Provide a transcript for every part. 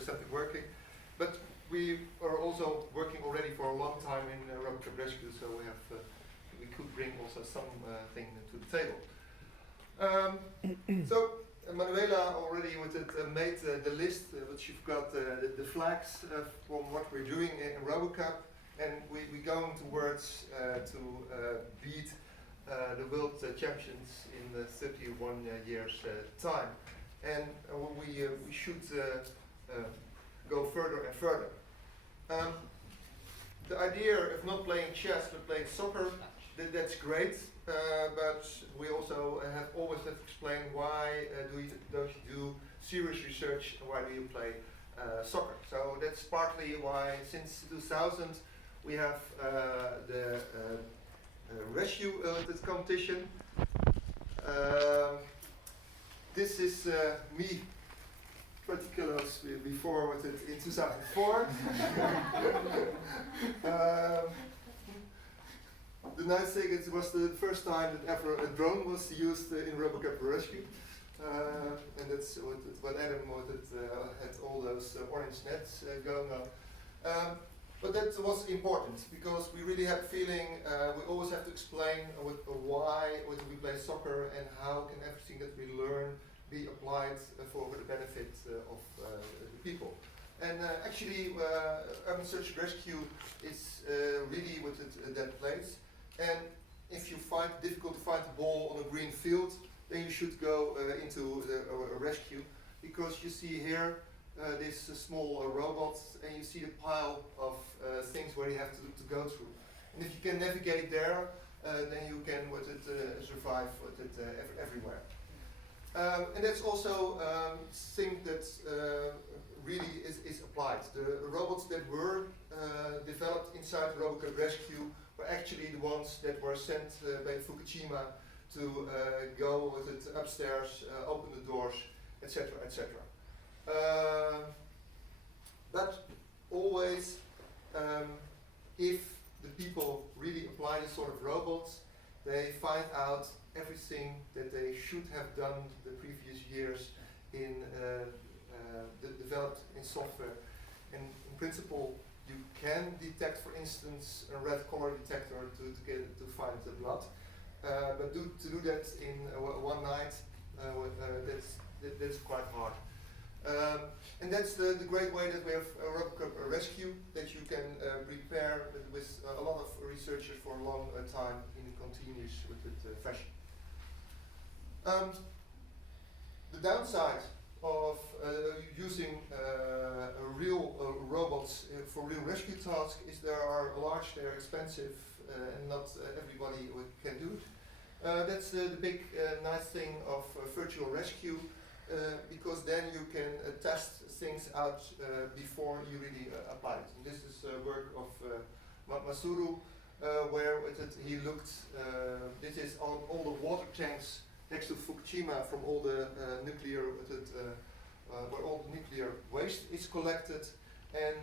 something working. But we are also working already for a long time in Robocup Rescue, so we could bring also something to the table. So Manuela already made the list, which you've got the flags from what we're doing in Robocup, and we're going towards to beat the world champions in 31 years time, and we should go further and further. The idea of not playing chess but playing soccer, that's great, but we also always have to explain why don't you do serious research and why do you play soccer. So that's partly why since 2000 we have the rescue competition. This is me 20 kilos before in 2004. The nice thing, it was the first time that ever a drone was used in Robocup Rescue. And that's what Adam had all those orange nets going on. But that was important because we really had a feeling we always have to explain why we play soccer and how can everything that we learn be applied for the benefit of the people. And actually, urban search and rescue is really that place. And if you find it difficult to find the ball on a green field, then you should go into a rescue, because you see here these small robots, and you see the pile of things where you have to go through. And if you can navigate there, then you can survive everywhere. And that's also thing that really is applied. The robots that were developed inside Robocup Rescue were actually the ones that were sent by Fukushima to go upstairs, open the doors, etc., etc. But always, if the people really apply this sort of robots, they find out everything that they should have done the previous years in developed in software. And in principle, you can detect, for instance, a red color detector to find the blood. But to do that in one night, that's quite hard. And that's the great way that we have Robocup Rescue, that you can prepare with a lot of researchers for a long time in a continuous fashion. The downside of using real robots for real rescue tasks is they are large, they are expensive, and not everybody can do it. That's the big nice thing of virtual rescue, because then you can test things out before you really apply it. And this is work of Masuru, where he looked, this is on all the water tanks next to Fukushima from all the nuclear, where all the nuclear waste is collected, and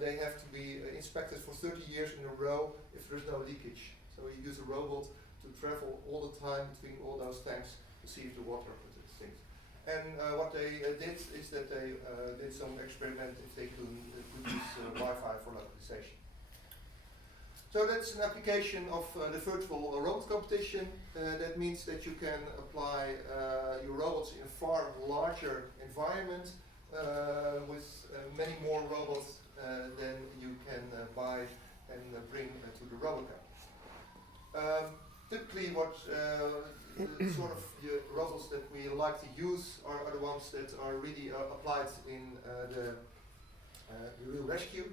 they have to be inspected for 30 years in a row if there's no leakage. So you use a robot to travel all the time between all those tanks to see if the water things. And what they did is that they did some experiment if they could use Wi-Fi for localization. So that's an application of the virtual robot competition. That means that you can apply your robots in a far larger environment with many more robots than you can buy and bring to the Robocup. Typically what sort of the robots that we like to use are the ones that are really applied in the real rescue.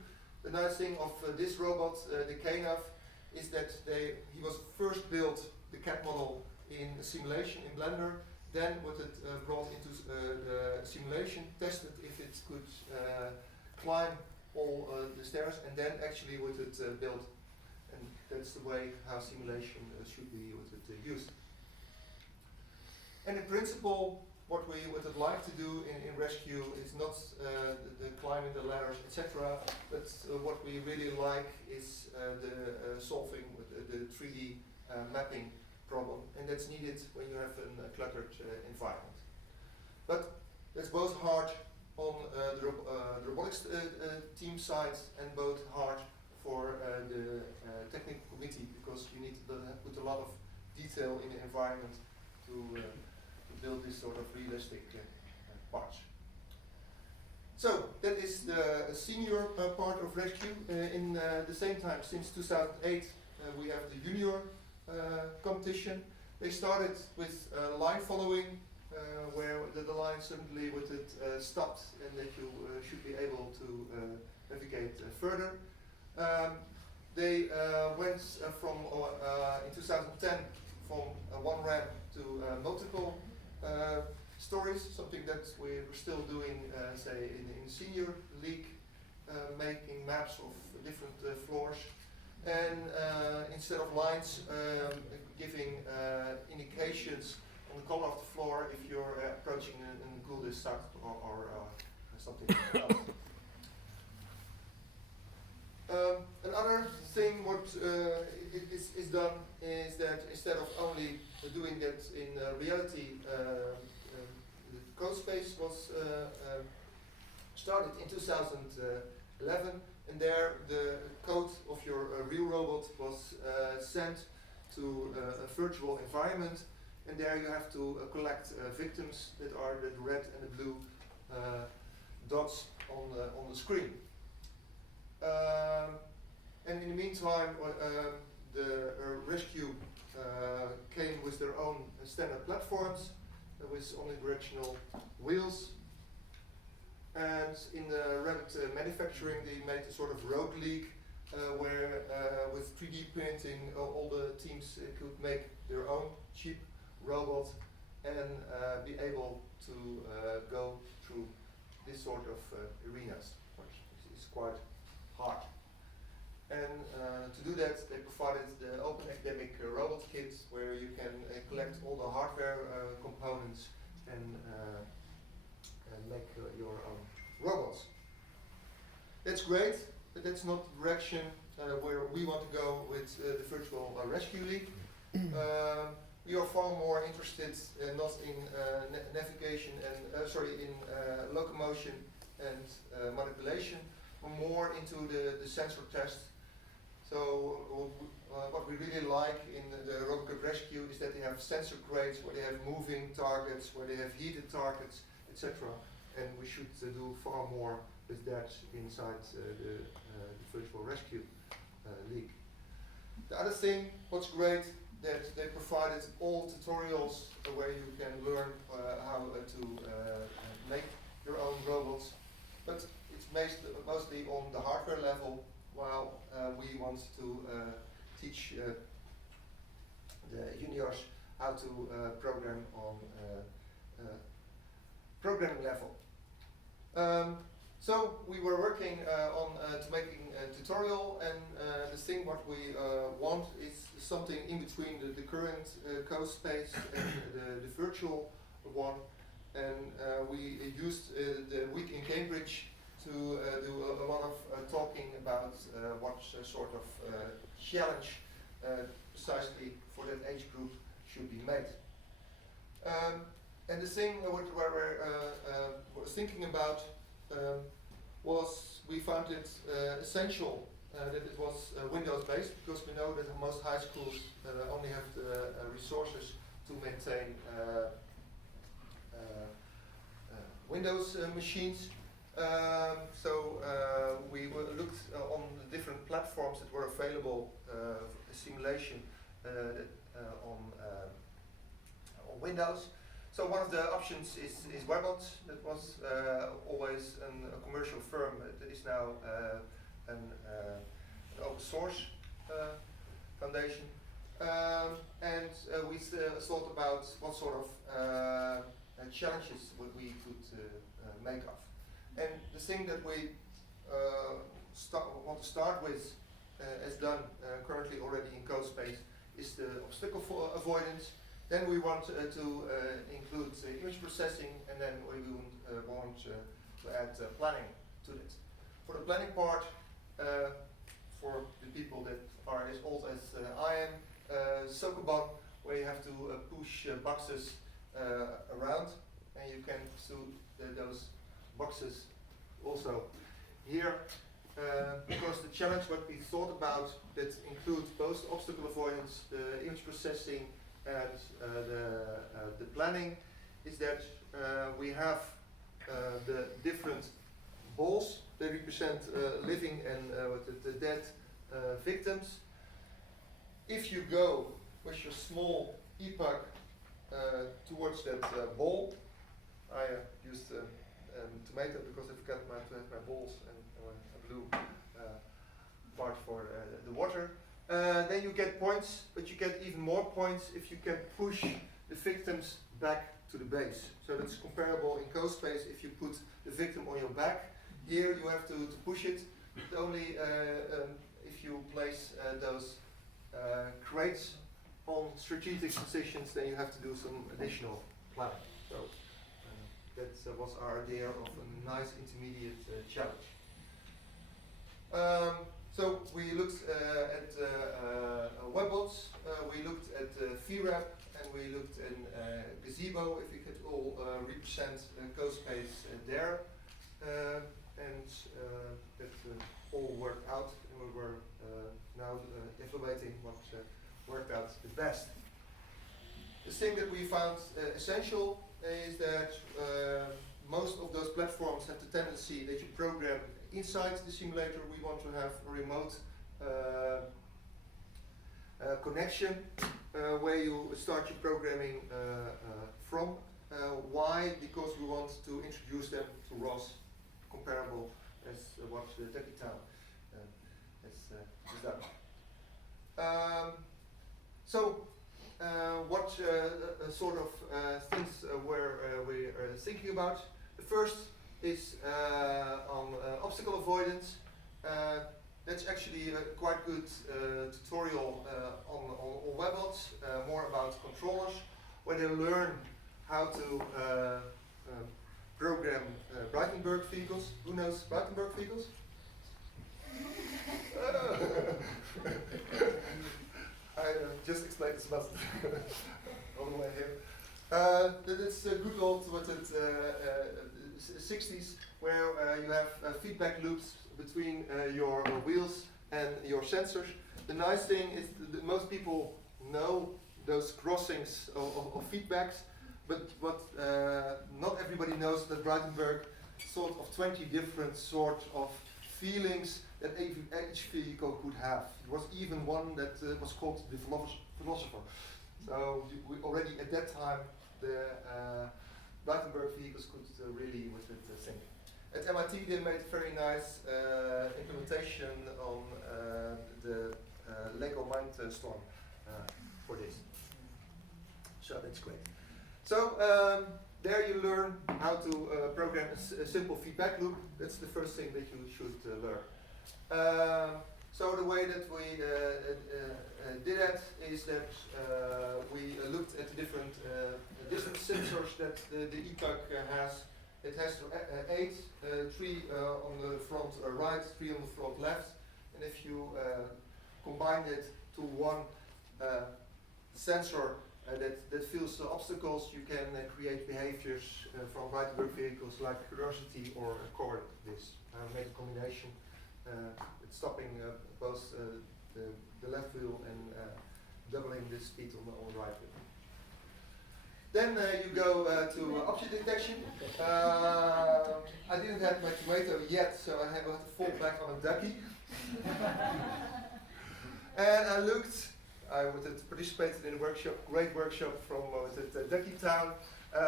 The nice thing of this robot, the KNAV, is that he was first built, the CAD model, in a simulation in Blender, then was it brought into the simulation, tested if it could climb all the stairs, and then actually was it built. And that's the way how simulation should be used. And in principle, what we would like to do in rescue is not the climbing the ladders, etc., but what we really like is the solving the 3D mapping problem, and that's needed when you have a cluttered environment. But that's both hard on robotics team side and both hard for the technical committee, because you need to put a lot of detail in the environment to build this sort of realistic parts. So that is the senior part of Rescue. In the same time, since 2008, we have the junior competition. They started with line following, where the line suddenly with it stopped, and that you should be able to navigate further. They went from in 2010 from one ramp to multiple stories, something that we're still doing, say, in senior league, making maps of different floors, and instead of lines, giving indications on the color of the floor if you're approaching a cul-de-sac or something else. Another thing what is done is that instead of only doing that in reality, the code space was started in 2011, and there the code of your real robot was sent to a virtual environment, and there you have to collect victims that are the red and the blue dots on the screen. And in the meantime, the rescue came with their own standard platforms with omnidirectional wheels. And in the rapid manufacturing, they made a sort of road league where with 3D printing, all the teams could make their own cheap robot and be able to go through this sort of arenas, which is quite hard. And to do that, they provided the open academic robot kit, where you can collect all the hardware components and make your own robots. That's great, but that's not the direction where we want to go with the Virtual Rescue League. We are far more interested not in navigation and in locomotion and manipulation, but more into the sensor test. So what we really like in the Robocup Rescue is that they have sensor crates where they have moving targets, where they have heated targets, etc. And we should do far more with that inside the Virtual Rescue League. The other thing, what's great, that they provided all tutorials where you can learn how to make your own robots, but it's mostly on the hardware level, while we want to teach the juniors how to program on programming level. So we were working on to making a tutorial, and the thing what we want is something in between the current code space and the virtual one. And we used the week in Cambridge to do a lot of talking about what sort of challenge precisely for that age group should be made. And the thing what we were thinking about was we found it essential that it was Windows based, because we know that most high schools only have the resources to maintain Windows machines. So we looked on the different platforms that were available for simulation on Windows. So one of the options is Webot. That was always a commercial firm. That is now an open source foundation. And we thought about what sort of challenges we could make of. And the thing that we want to start with, as done currently already in CodeSpace, is the obstacle avoidance. Then we want to include image processing, and then we want to add planning to it. For the planning part, for the people that are as old as I am, Sokoban, where you have to push boxes around, and you can do those boxes also here, because the challenge what we thought about that includes both obstacle avoidance, the image processing, and the planning, is that we have the different balls. They represent living and the dead victims. If you go with your small EPUB towards that ball, I used tomato because I forgot to have my balls and a blue part for the water. Then you get points, but you get even more points if you can push the victims back to the base. So that's comparable in co-space if you put the victim on your back. Here you have to push it, but only if you place those crates on strategic positions, then you have to do some additional planning. So that was our idea of a nice intermediate challenge. So we looked at webbots, we looked at VRAP, and we looked in Gazebo, if we could all represent CoSpace there. And that all worked out, and we were now implementing what worked out the best. The thing that we found essential is that most of those platforms have the tendency that you program inside the simulator. We want to have a remote connection where you start your programming from. Why? Because we want to introduce them to ROS, comparable as what the Ducky Town has done. So, what sort of things were we thinking about? The first is on obstacle avoidance. That's actually a quite good tutorial on webbots, more about controllers, where they learn how to program Breitenberg vehicles. Who knows Breitenberg vehicles? I just explained this about all the way here. That is good old 60s, where you have feedback loops between your wheels and your sensors. The nice thing is that most people know those crossings of feedbacks, but what not everybody knows that Breitenberg thought of 20 different sorts of feelings that each vehicle could have. There was even one that was called the philosopher. So we already at that time the Breitenberg vehicles could really with it think. At MIT they made a very nice implementation on the Lego Mindstorm for this. So that's great. So there you learn how to program a simple feedback loop. That's the first thing that you should learn. So the way that we did that is that we looked at the different distance sensors that the EPUB has. It has 8, 3 on the front right, 3 on the front left. And if you combine it to one sensor that feels the obstacles, you can create behaviors from Breitenberg vehicles like curiosity or cowardice. Make a combination with stopping both the left wheel and doubling the speed on the right wheel. Then you go to object detection. I didn't have my tomato yet, so I had to fall back on a ducky. And I looked. I participated in a workshop, great workshop from the Ducky Town,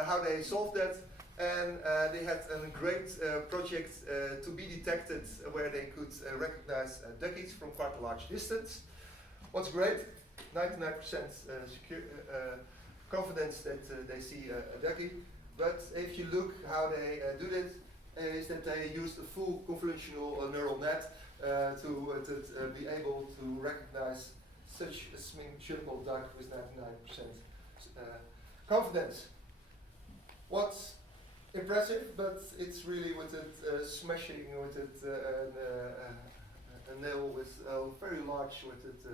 how they solved that. And they had a great project to be detected where they could recognize duckies from quite a large distance. What's great? 99% secure, confidence that they see a ducky. But if you look how they do that, is that they used a full convolutional neural net to be able to recognize such a simple duck with 99% confidence. What's impressive, but it's really with it smashing with it a nail with a very large with it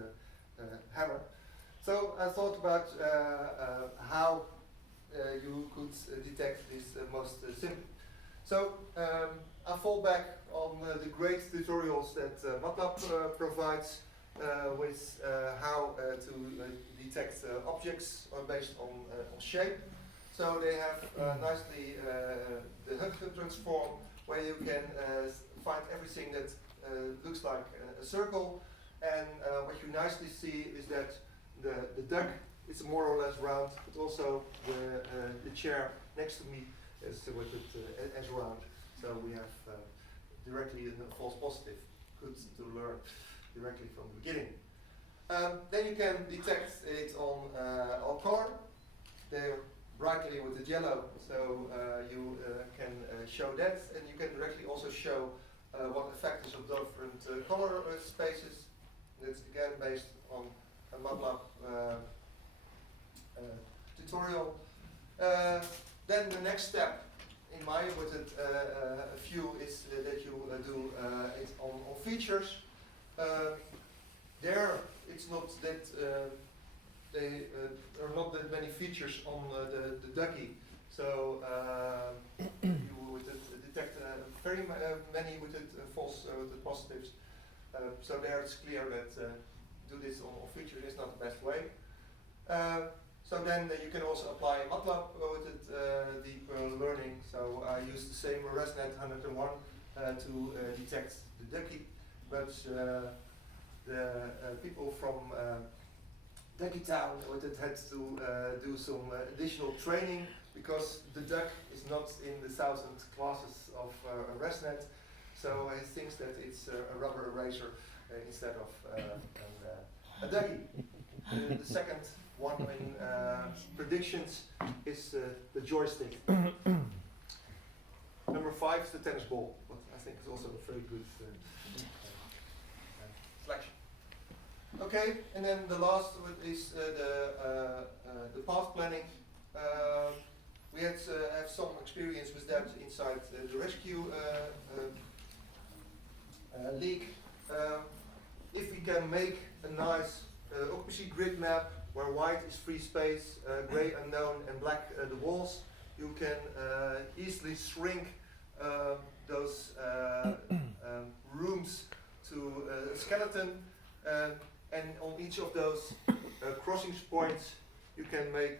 hammer. So I thought about how you could detect this most simply. So I fall back on the great tutorials that MATLAB provides with how to detect objects based on shape. So they have nicely the Hug transform, where you can find everything that looks like a circle. And what you nicely see is that the duck is more or less round, but also the chair next to me is with it as round. So we have directly a false positive. Good to learn directly from the beginning. Then you can detect it on color. They're brightly with the yellow, so you can show that, and you can directly also show what factors of different color spaces. That's again based on a MATLAB tutorial. Then the next step in my view is that you do it on features. There it's not that there are not that many features on the ducky, so you would detect very many with false with positives. So there it's clear that do this on features is not the best way. So then you can also apply MATLAB with deep learning. So I use the same ResNet 101 to detect the ducky, but the people from Ducky Town had to do some additional training, because the duck is not in the 1,000 classes of ResNet, so he thinks that it's a rubber eraser instead of a ducky. The second one in predictions is the joystick. Number 5 is the tennis ball, but I think it's also a very good selection. Okay, and then the last is the path planning. We had have some experience with that inside the rescue league. If we can make a nice occupancy grid map where white is free space, gray unknown, and black the walls, you can easily shrink those rooms to a skeleton, and on each of those crossing points you can make